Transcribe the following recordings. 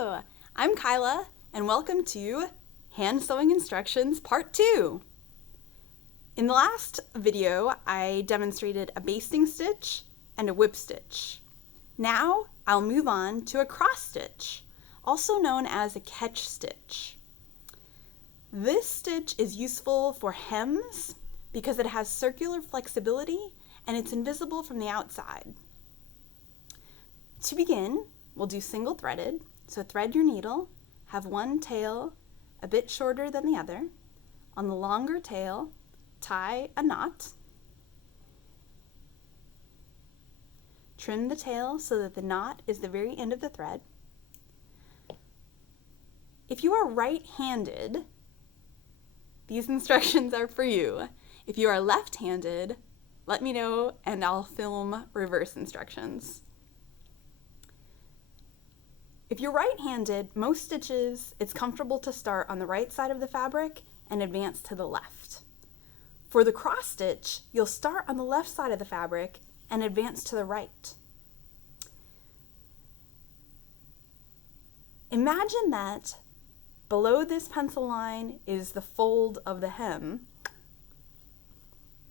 Hello, I'm Kyla, and welcome to Hand Sewing Instructions Part 2. In the last video, I demonstrated a basting stitch and a whip stitch. Now, I'll move on to a cross stitch, also known as a catch stitch. This stitch is useful for hems because it has circular flexibility and it's invisible from the outside. To begin, we'll do single threaded, so thread your needle, have one tail a bit shorter than the other. On the longer tail, tie a knot. Trim the tail so that the knot is the very end of the thread. If you are right-handed, these instructions are for you. If you are left-handed, let me know and I'll film reverse instructions. If you're right-handed, most stitches, it's comfortable to start on the right side of the fabric and advance to the left. For the cross stitch, you'll start on the left side of the fabric and advance to the right. Imagine that below this pencil line is the fold of the hem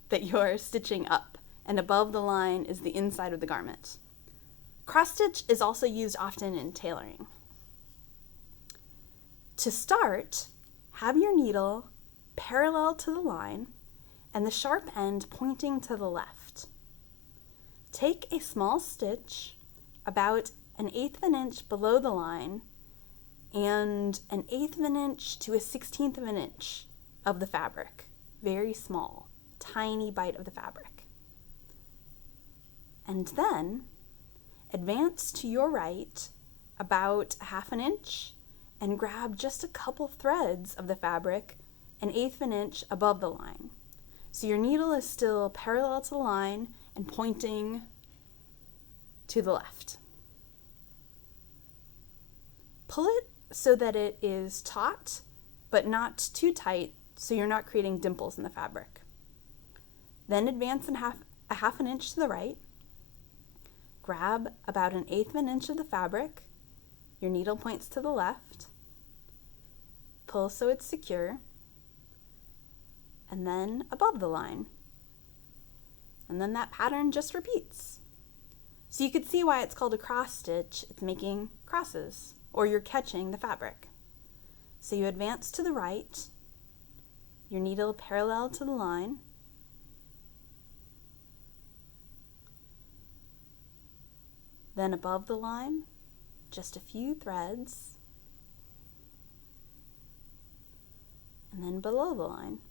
that you're stitching up, and above the line is the inside of the garment. Cross stitch is also used often in tailoring. To start, have your needle parallel to the line and the sharp end pointing to the left. Take a small stitch about 1/8 of an inch below the line and 1/8 of an inch to 1/16 of an inch of the fabric. Very small, tiny bite of the fabric. And then advance to your right about 1/2 an inch and grab just a couple threads of the fabric 1/8 of an inch above the line. So your needle is still parallel to the line and pointing to the left. Pull it so that it is taut, but not too tight, so you're not creating dimples in the fabric. Then advance a half an inch to the right. Grab about 1/8 of an inch of the fabric. Your needle points to the left. Pull so it's secure. And then above the line. And then that pattern just repeats. So you could see why it's called a cross stitch. It's making crosses, or you're catching the fabric. So you advance to the right, your needle parallel to the line. Then above the line, just a few threads, and then below the line.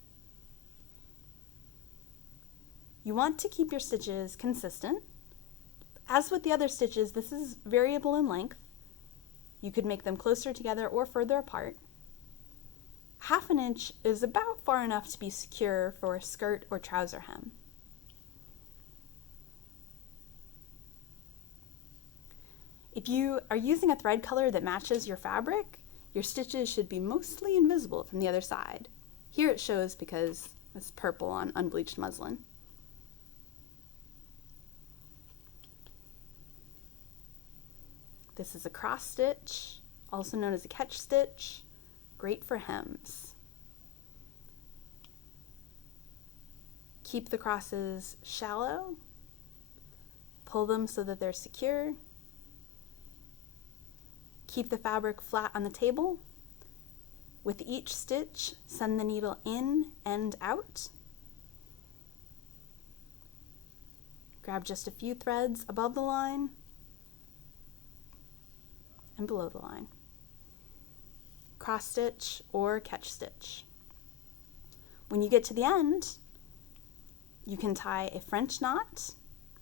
You want to keep your stitches consistent. As with the other stitches, this is variable in length. You could make them closer together or further apart. 1/2 an inch is about far enough to be secure for a skirt or trouser hem. If you are using a thread color that matches your fabric, your stitches should be mostly invisible from the other side. Here it shows because it's purple on unbleached muslin. This is a cross stitch, also known as a catch stitch, great for hems. Keep the crosses shallow, pull them so that they're secure. Keep the fabric flat on the table. With each stitch, send the needle in and out. Grab just a few threads above the line and below the line. Cross stitch or catch stitch. When you get to the end, you can tie a French knot,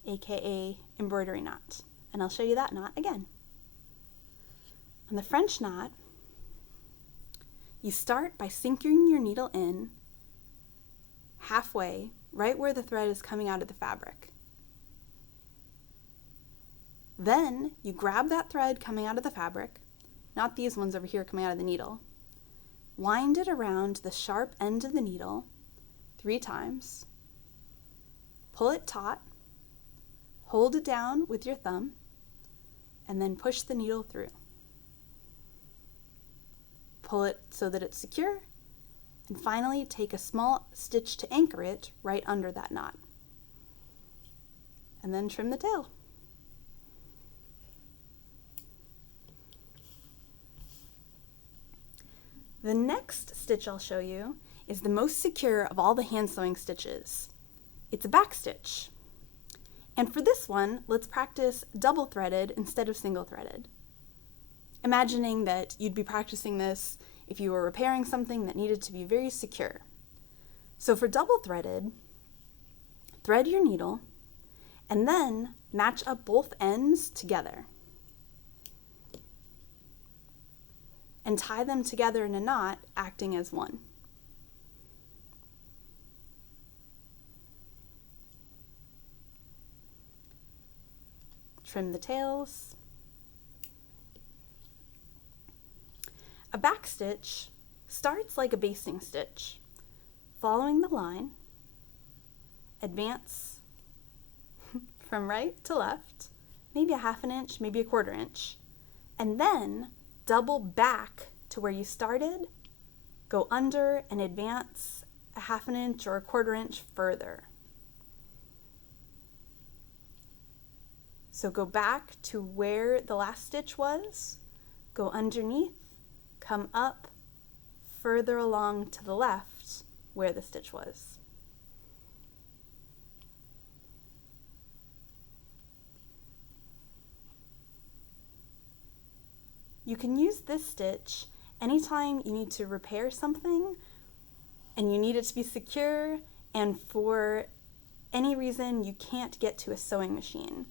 aka embroidery knot, and I'll show you that knot again. On the French knot, you start by sinking your needle in halfway, right where the thread is coming out of the fabric. Then you grab that thread coming out of the fabric, not these ones over here coming out of the needle, wind it around the sharp end of the needle 3 times, pull it taut, hold it down with your thumb, and then push the needle through. pull it so that it's secure, and finally take a small stitch to anchor it right under that knot. And then trim the tail. The next stitch I'll show you is the most secure of all the hand sewing stitches. It's a back stitch. And for this one, let's practice double threaded instead of single threaded. Imagining that you'd be practicing this if you were repairing something that needed to be very secure. So for double threaded, thread your needle and then match up both ends together. And tie them together in a knot, acting as one. Trim the tails. A back stitch starts like a basting stitch, following the line, advance from right to left, maybe a half an inch, maybe a quarter inch, and then double back to where you started, go under and advance a half an inch or a quarter inch further. So go back to where the last stitch was, go underneath, come up, further along to the left where the stitch was. You can use this stitch anytime you need to repair something and you need it to be secure, and for any reason you can't get to a sewing machine.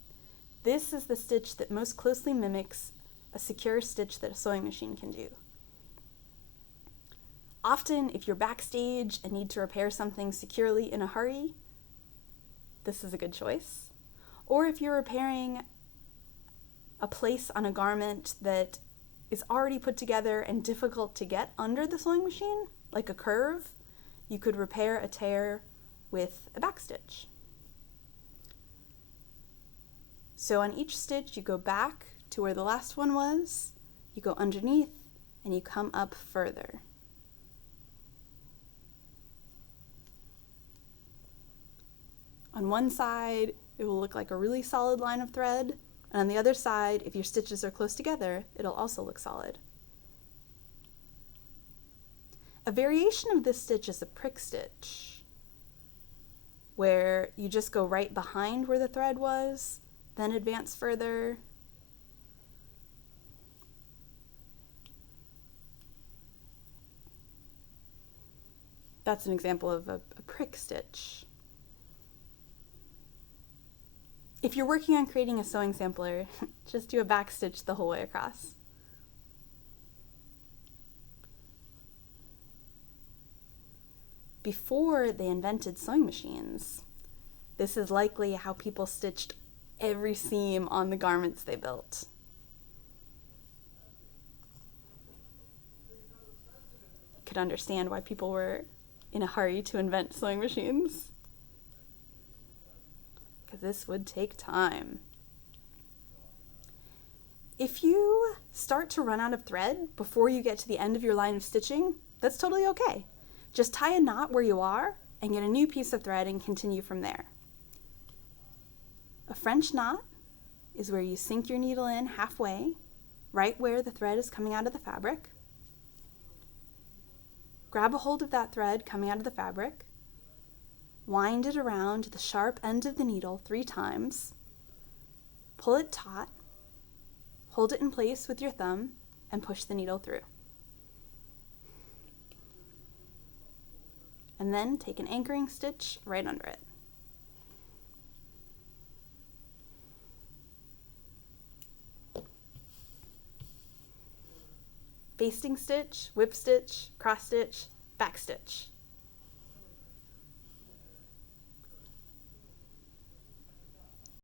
This is the stitch that most closely mimics a secure stitch that a sewing machine can do. Often, if you're backstage and need to repair something securely in a hurry, this is a good choice. Or if you're repairing a place on a garment that is already put together and difficult to get under the sewing machine, like a curve, you could repair a tear with a back stitch. So on each stitch, you go back to where the last one was, you go underneath, and you come up further. On one side, it will look like a really solid line of thread, and on the other side, if your stitches are close together, it'll also look solid. A variation of this stitch is a prick stitch, where you just go right behind where the thread was, then advance further. That's an example of a prick stitch. If you're working on creating a sewing sampler, just do a back stitch the whole way across. Before they invented sewing machines, this is likely how people stitched every seam on the garments they built. You could understand why people were in a hurry to invent sewing machines, because this would take time. If you start to run out of thread before you get to the end of your line of stitching, that's totally okay. Just tie a knot where you are and get a new piece of thread and continue from there. A French knot is where you sink your needle in halfway, right where the thread is coming out of the fabric. Grab a hold of that thread coming out of the fabric, wind it around the sharp end of the needle 3 times, pull it taut, hold it in place with your thumb, and push the needle through. And then take an anchoring stitch right under it. Basting stitch, whip stitch, cross stitch, back stitch.